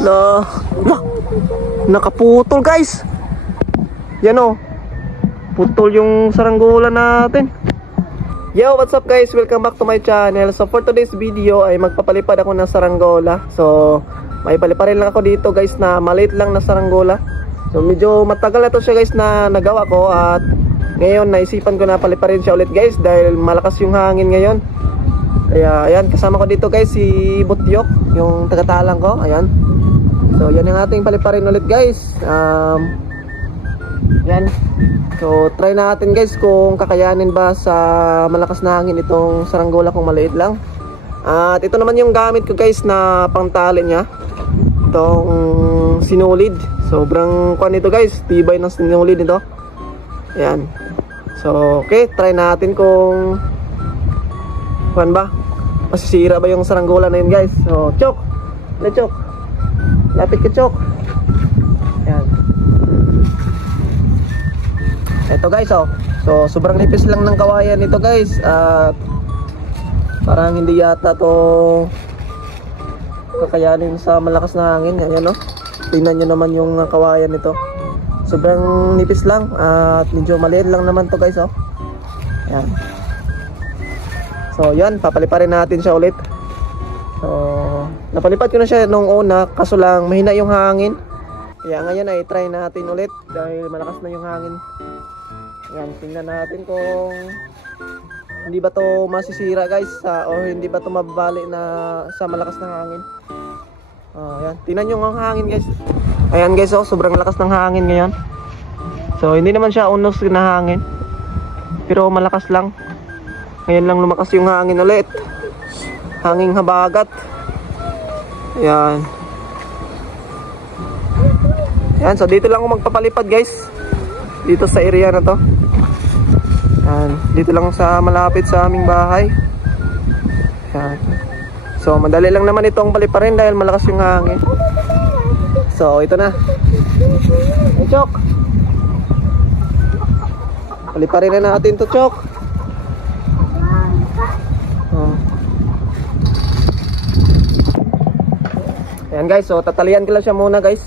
La, nakaputol guys. Yan o, putol yung saranggola natin. Yo, what's up guys? Welcome back to my channel. So for today's video ay magpapalipad ako ng saranggola. So may paliparin lang ako dito guys na maliit lang na saranggola. So medyo matagal na to siya guys na nagawa ko. At ngayon naisipan ko na paliparin siya ulit guys dahil malakas yung hangin ngayon. Kaya ayan, kasama ko dito guys si Butyok, yung tagatalang ko. Ayan. So yan yung ating paliparin ulit guys. Yan. So try natin guys kung kakayanin ba sa malakas na hangin itong saranggola kung maliit lang. At ito naman yung gamit ko guys na pangtali niya. Itong sinulid. Sobrang kuan ito guys, tibay ng sinulid ito. Ayan. So okay, try natin kung kuan ba, masisira ba yung saranggola na yun guys. So Chok, Chok, lapit ka Chok. Ayan. Ito guys oh. So sobrang nipis lang ng kawayan nito guys. At parang hindi yata to kakayanin sa malakas na hangin. Ayan oh. Tingnan nyo naman yung kawayan nito. Sobrang nipis lang. At medyo maliit lang naman to guys oh. Ayan. So yan, papaliparin natin siya ulit. So napalipad ko na siya nung una, kaso lang mahina yung hangin. Kaya ngayon ay try natin ulit dahil malakas na yung hangin. Yan, tingnan natin kung hindi ba to masisira guys o hindi ba to mababali na sa malakas na hangin. Yan, tingnan nyo ang hangin guys. Ayan guys oh, sobrang lakas ng hangin ngayon. So hindi naman siya unos na hangin, pero malakas lang. Ngayon lang lumakas yung hangin ulit. Hanging habagat. Ayan. Yan, so dito lang ako magpapalipad guys. Dito sa area na to. Yan, dito lang sa malapit sa aming bahay. Yan. So madali lang naman itong paliparin dahil malakas yung hangin. So ito na. Hey Chok, paliparin na natin to Chok. Ayan guys, so tatalian ko lang siya muna guys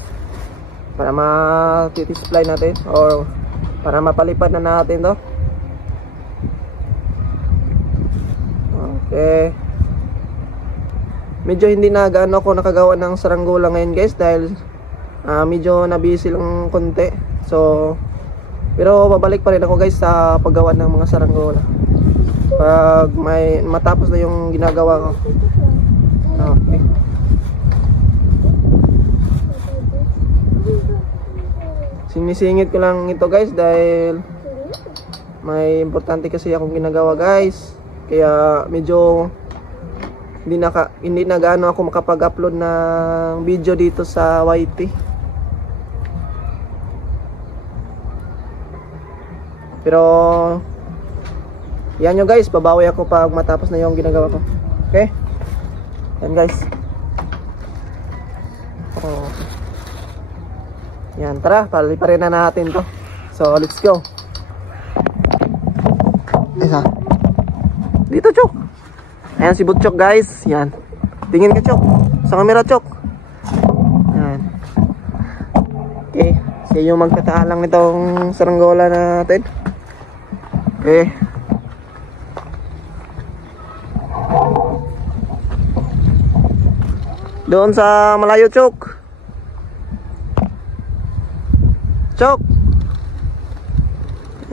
para ma-display natin or para mapalipad na natin to. Okay. Medyo hindi na gaano ako nakagawa ng saranggola ngayon guys dahil medyo nabisi lang konti. So pero babalik pa rin ako guys sa paggawa ng mga saranggola pag may matapos na yung ginagawa ko. Okay. Sinisingit ko lang ito guys dahil may importante kasi akong ginagawa guys. Kaya medyo hindi na gaano ako makapag-upload ng video dito sa YT. Pero yan nyo guys, babawi ako pag matapos na yung ginagawa ko. Okay? Yan guys. Yan, tara, paliparin na natin to. So let's go. Isa. Dito Chok. Ayan si Butchok guys. Yan. Tingin ka Chok sa camera Chok. Yan. Okay, siya yung magtataalang nitong saranggola natin. Okay. Doon sa malayo Chok. Chok.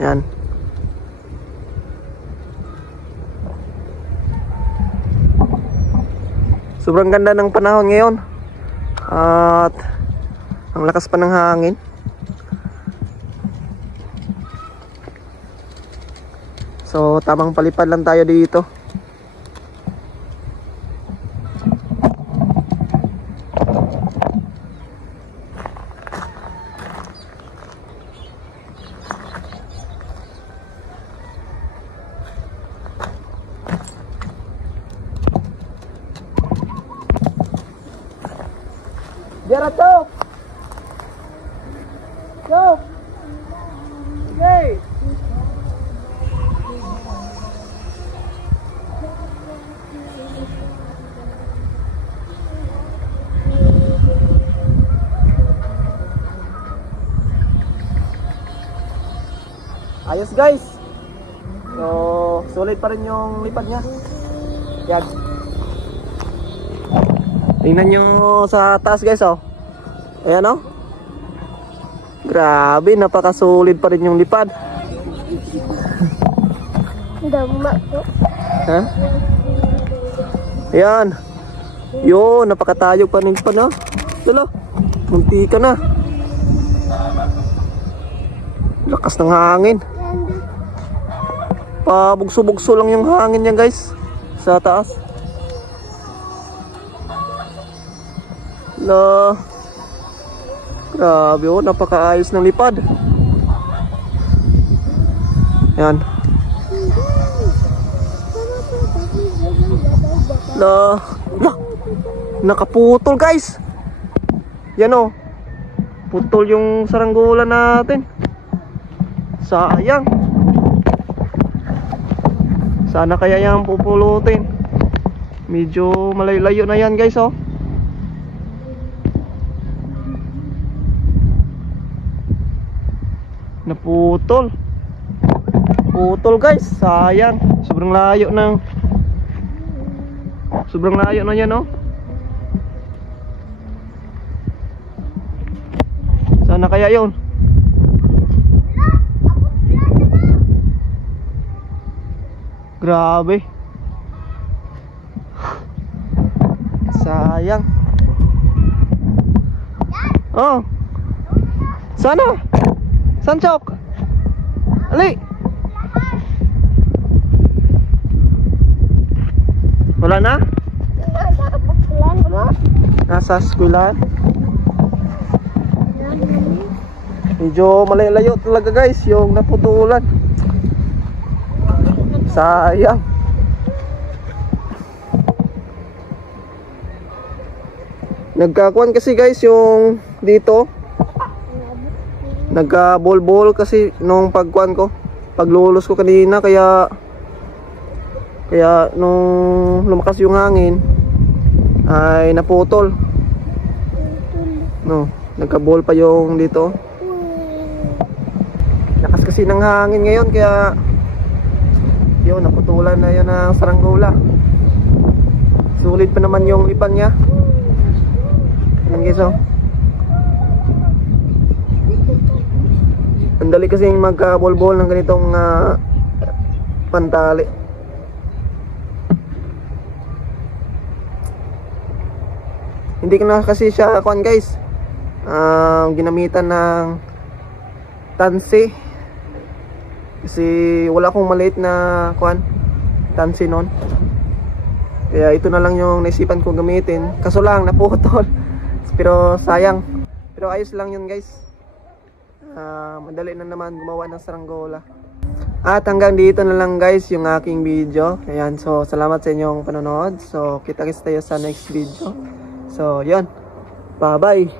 Yan. Sobrang ganda ng panahon ngayon. At ang lakas pa ng hangin. So tamang palipad lang tayo dito. Biar Chok. Chok. Okay. Ayos guys. So, sulit pa rin yung lipad niya. Yan. Tingnan nyo sa taas guys, oh. Ayan, oh. Grabe, napakasulit pa rin yung lipad. Dama po. Ha? Ayan. Yun, napakatayog pa rin pa, no? Dalo, munti ka na. Lakas ng hangin. Pabugso-bugso lang yung hangin niya guys. Sa taas. La. Grabe, oh, napakaayos ng lipad. Yan. La. Nakaputol guys. Yan, oh. Putol yung saranggola natin. Sayang. Sana kaya yan pupulutin. Medyo malayo-layo na yan guys, oh. Naputol. Putol guys, sayang. Sobrang layo na yan, oh. Sana kaya yun. Grabe. Sayang. Oh. Sana. Sanchok. Ali. Wala na? Nasa eskwelahan. Medyo malayo talaga guys yung naputulan. Sayang. Nagkakuan kasi guys yung dito. Nagka-bol-bol kasi nung pagkuan ko. Paglulos ko kanina kaya nung lumakas yung hangin ay naputol. No, nagka-bol pa yung dito. Lakas kasi ng hangin ngayon kaya yun, naputulan na yun ng saranggola. Sulit pa naman yung lipan niya. Yan guys, oh. Ang dali kasi magka-bol-bol ng ganitong pantali. Hindi ko na kasi siya kuan guys. Ginamitan ng tansi. Kasi wala akong maliit na kuan tansi nun. Kaya ito na lang yung naisipan ko gamitin. Kaso lang naputol. Pero sayang. Pero ayos lang yun guys. Madali na naman gumawa ng saranggola. At hanggang dito na lang guys yung aking video. Ayan, so salamat sa inyong panonood. So kita-kits tayo sa next video. So yun. Bye bye.